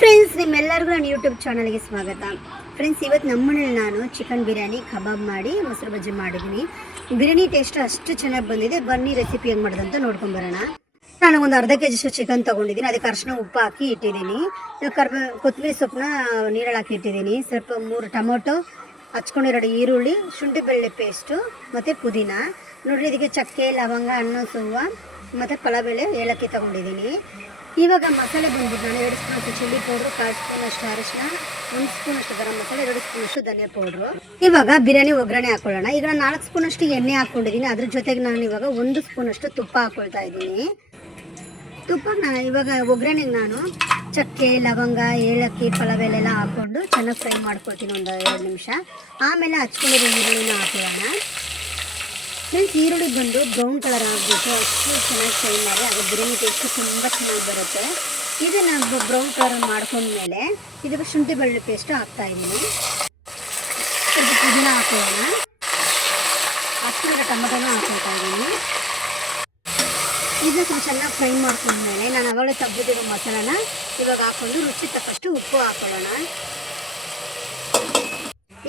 Friends, ನಿಮ್ಮೆಲ್ಲರಿಗೂ ನನ್ನ YouTube ಚಾನಲ್ಗೆ ಸ್ವಾಗತ. ಫ್ರೆಂಡ್ಸ್, ಇವತ್ತು ನಮ್ಮ ಮನೇಲಿ ನಾನು ಚಿಕನ್ ಬಿರಿಯಾನಿ ಕಬಾಬ್ ಮಾಡಿ ಮೊಸರು ಬಜ್ಜಿ ಮಾಡಿದ್ದೀನಿ. ಬಿರಿಯಾನಿ ಟೇಸ್ಟ್ ಅಷ್ಟು ಚೆನ್ನಾಗಿ ಬಂದಿದೆ. ಬನ್ನಿ ರೆಸಿಪಿ ಹೆಂಗೆ ಮಾಡೋದಂತ ನೋಡ್ಕೊಂಬರೋಣ. ನಾನು ಒಂದು ಅರ್ಧ ಕೆಜಿಷ್ಟು ಚಿಕನ್ ತೊಗೊಂಡಿದ್ದೀನಿ. ಅದಕ್ಕೆ ಅರಿಶಿನ ಉಪ್ಪು ಹಾಕಿ ಇಟ್ಟಿದ್ದೀನಿ. ಕೊತ್ತಂಬರಿ ಸೊಪ್ಪನ್ನ ನೀರಲ್ಲಿ ಹಾಕಿ ಇಟ್ಟಿದ್ದೀನಿ. ಸ್ವಲ್ಪ 3 ಟೊಮೊಟೊ, ಹಚ್ಕೊಂಡಿರೋ ಈರುಳ್ಳಿ, ಶುಂಠಿ ಬೆಳ್ಳುಳ್ಳಿ ಪೇಸ್ಟು ಮತ್ತು ಪುದೀನ. ನೋಡಿರಿ, ಇದಕ್ಕೆ ಚಕ್ಕೆ, ಲವಂಗ, ಅನ್ನ ಸೂವ ಮತ್ತು ಪಲಾವೆಲೆ, ಏಲಕ್ಕಿ ತೊಗೊಂಡಿದ್ದೀನಿ. ಇವಾಗ ಮಸಾಲೆ ಬಂದ್ಬಿಟ್ಟು ನಾನು 2 ಸ್ಪೂನಷ್ಟು ಚಿಲ್ಲಿ ಪೌಡ್ರು, 1/4 ಸ್ಪೂನಷ್ಟು ಅರಿಶಿನ, 1 ಸ್ಪೂನಷ್ಟು ಗರಂ ಮಸಾಲೆ, 2 ಸ್ಪೂನಷ್ಟು ಧನಿಯಾ ಪೌಡ್ರು. ಇವಾಗ ಬಿರಿಯಾನಿ ಒಗ್ಗರಣೆ ಹಾಕೊಳ್ಳೋಣ. ಈಗ ನಾನು 4 ಸ್ಪೂನಷ್ಟು ಎಣ್ಣೆ ಹಾಕ್ಕೊಂಡಿದ್ದೀನಿ. ಅದ್ರ ಜೊತೆಗೆ ನಾನು ಇವಾಗ 1 ಸ್ಪೂನಷ್ಟು ತುಪ್ಪ ಹಾಕ್ಕೊಳ್ತಾ ಇದ್ದೀನಿ. ತುಪ್ಪಕ್ಕೆ ನಾನು ಇವಾಗ ಒಗ್ಗರಣೆಗೆ ನಾನು ಚಕ್ಕೆ, ಲವಂಗ, ಏಲಕ್ಕಿ, ಪಲಾವೆಲೆಲ್ಲ ಹಾಕ್ಕೊಂಡು ಚೆನ್ನಾಗಿ ಫ್ರೈ ಮಾಡ್ಕೊಳ್ತೀನಿ ಒಂದು 2 ನಿಮಿಷ. ಆಮೇಲೆ ಹಚ್ಕೊಂಡಿರೋ ಈರುಳ್ಳಿನ ಹಾಕೋಣ. ಫ್ರೆಂಡ್ಸ್, ಈರುಳ್ಳಿ ಬಂದು ಬ್ರೌನ್ ಕಲರ್ ಆಗಬೇಕು, ಅಷ್ಟು ಚೆನ್ನಾಗಿ ಫ್ರೈ ಮಾಡಿ. ಅದು ಬಿರಿಯಾನಿ ಟೇಸ್ಟ್ ತುಂಬ ಚೆನ್ನಾಗಿ ಬರುತ್ತೆ. ಇದನ್ನು ಬ್ರೌನ್ ಕಲರ್ ಮಾಡ್ಕೊಂಡ್ಮೇಲೆ ಇದಕ್ಕೆ ಶುಂಠಿ ಬೆಳ್ಳುಳ್ಳಿ ಪೇಸ್ಟ್ ಹಾಕ್ತಾಯಿದ್ದೀನಿ. ಸ್ವಲ್ಪ ಪುದೀನ ಹಾಕೋಣ. ಹಚ್ಚಿರೋ ಟೊಮೊಟೊನ ಹಾಕೊಳ್ತಾ ಇದ್ದೀನಿ. ಇದನ್ನ ಸ್ವಲ್ಪ ಚೆನ್ನಾಗಿ ಫ್ರೈ ಮಾಡ್ಕೊಂಡ್ಮೇಲೆ ನಾನು ಅವಾಗಲೇ ತೆಗೆದಿರೋ ಮಸಾಲಾನ ಇವಾಗ ಹಾಕ್ಕೊಂಡು ರುಚಿ ತಕ್ಕಷ್ಟು ಉಪ್ಪು ಹಾಕೊಳ್ಳೋಣ.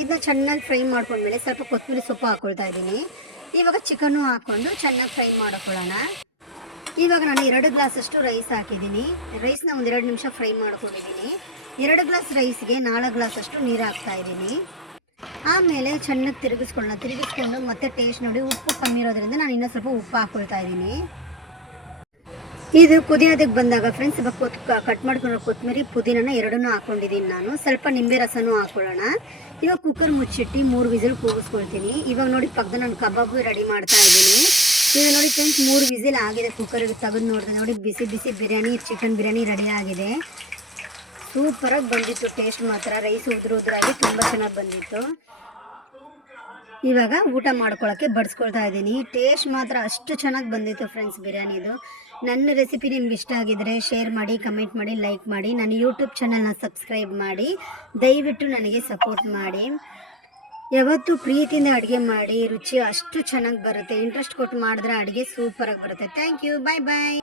ಇದನ್ನ ಚೆನ್ನಾಗಿ ಫ್ರೈ ಮಾಡ್ಕೊಂಡ್ಮೇಲೆ ಸ್ವಲ್ಪ ಕೊತ್ತಂಬರಿ ಸೊಪ್ಪು ಹಾಕ್ಕೊಳ್ತಾ ಇದ್ದೀನಿ. ಇವಾಗ ಚಿಕನ್ನು ಹಾಕ್ಕೊಂಡು ಚೆನ್ನಾಗಿ ಫ್ರೈ ಮಾಡ್ಕೊಳ್ಳೋಣ. ಇವಾಗ ನಾನು 2 ಗ್ಲಾಸಷ್ಟು ರೈಸ್ ಹಾಕಿದ್ದೀನಿ. ರೈಸ್ನ ಒಂದು 2 ನಿಮಿಷ ಫ್ರೈ ಮಾಡ್ಕೊಂಡಿದ್ದೀನಿ. 2 ಗ್ಲಾಸ್ ರೈಸ್ಗೆ 4 ಗ್ಲಾಸಷ್ಟು ನೀರು ಹಾಕ್ತಾ ಇದ್ದೀನಿ. ಆಮೇಲೆ ಚೆನ್ನಾಗಿ ತಿರುಗಿಸ್ಕೊಂಡು ಮತ್ತೆ ಟೇಸ್ಟ್ ನೋಡಿ ಉಪ್ಪು ಕಮ್ಮಿ ಇರೋದ್ರಿಂದ ನಾನು ಇನ್ನೂ ಸ್ವಲ್ಪ ಉಪ್ಪು ಹಾಕ್ಕೊಳ್ತಾ ಇದ್ದೀನಿ. ಇದು ಕುದಿಯೋದಕ್ಕೆ ಬಂದಾಗ ಫ್ರೆಂಡ್ಸ್, ಇವಾಗ ಕಟ್ ಮಾಡ್ಕೊಂಡು ಕೊತ್ತಂಬರಿ, ಪುದೀನನ ಎರಡನ್ನೂ ಹಾಕ್ಕೊಂಡಿದ್ದೀನಿ ನಾನು. ಸ್ವಲ್ಪ ನಿಂಬೆ ರಸನೂ ಹಾಕ್ಕೊಳ್ಳೋಣ. ಇವಾಗ ಕುಕ್ಕರ್ ಮುಚ್ಚಿಟ್ಟು 3 ವಿಸಿಲ್ ಕೂಗಿಸ್ಕೊಳ್ತೀನಿ. ಇವಾಗ ನೋಡಿ, ಪಕ್ಕದ ನಾನು ಕಬಾಬು ರೆಡಿ ಮಾಡ್ತಾ ಇದ್ದೀನಿ. ಈಗ ನೋಡಿ ಫ್ರೆಂಡ್ಸ್, 3 ವಿಸಿಲ್ ಆಗಿದೆ. ಕುಕ್ಕರಿಗೆ ತೆಗೆದು ನೋಡಿದೆ ನೋಡಿ, ಬಿಸಿ ಬಿಸಿ ಬಿರಿಯಾನಿ, ಚಿಕನ್ ಬಿರಿಯಾನಿ ರೆಡಿ ಆಗಿದೆ. ಸೂಪರಾಗಿ ಬಂದಿತ್ತು. ಟೇಸ್ಟ್ ಮಾತ್ರ ರೈಸ್ ಉದುರಾಗಿ ತುಂಬ ಚೆನ್ನಾಗಿ ಬಂದಿತ್ತು. ಇವಾಗ ಊಟ ಮಾಡ್ಕೊಳ್ಳೋಕ್ಕೆ ಬಡಿಸ್ಕೊಳ್ತಾ ಇದ್ದೀನಿ. ಟೇಸ್ಟ್ ಮಾತ್ರ ಅಷ್ಟು ಚೆನ್ನಾಗಿ ಬಂದಿತ್ತು ಫ್ರೆಂಡ್ಸ್ ಬಿರಿಯಾನಿದು. ನನ್ನ ರೆಸಿಪಿ ನಿಮ್ಗೆ ಇಷ್ಟ ಆಗಿದ್ರೆ ಶೇರ್ ಮಾಡಿ, ಕಮೆಂಟ್ ಮಾಡಿ, ಲೈಕ್ ಮಾಡಿ. ನನ್ನ ಯೂಟ್ಯೂಬ್ ಚಾನಲ್ನ ಸಬ್ಸ್ಕ್ರೈಬ್ ಮಾಡಿ. ದಯವಿಟ್ಟು ನನಗೆ ಸಪೋರ್ಟ್ ಮಾಡಿ. ಯಾವತ್ತೂ ಪ್ರೀತಿಯಿಂದ ಅಡುಗೆ ಮಾಡಿ. ರುಚಿ ಅಷ್ಟು ಚೆನ್ನಾಗಿ ಬರುತ್ತೆ. ಇಂಟ್ರೆಸ್ಟ್ ಕೊಟ್ಟು ಮಾಡಿದ್ರೆ ಅಡುಗೆ ಸೂಪರಾಗಿ ಬರುತ್ತೆ. Thank you. Bye bye.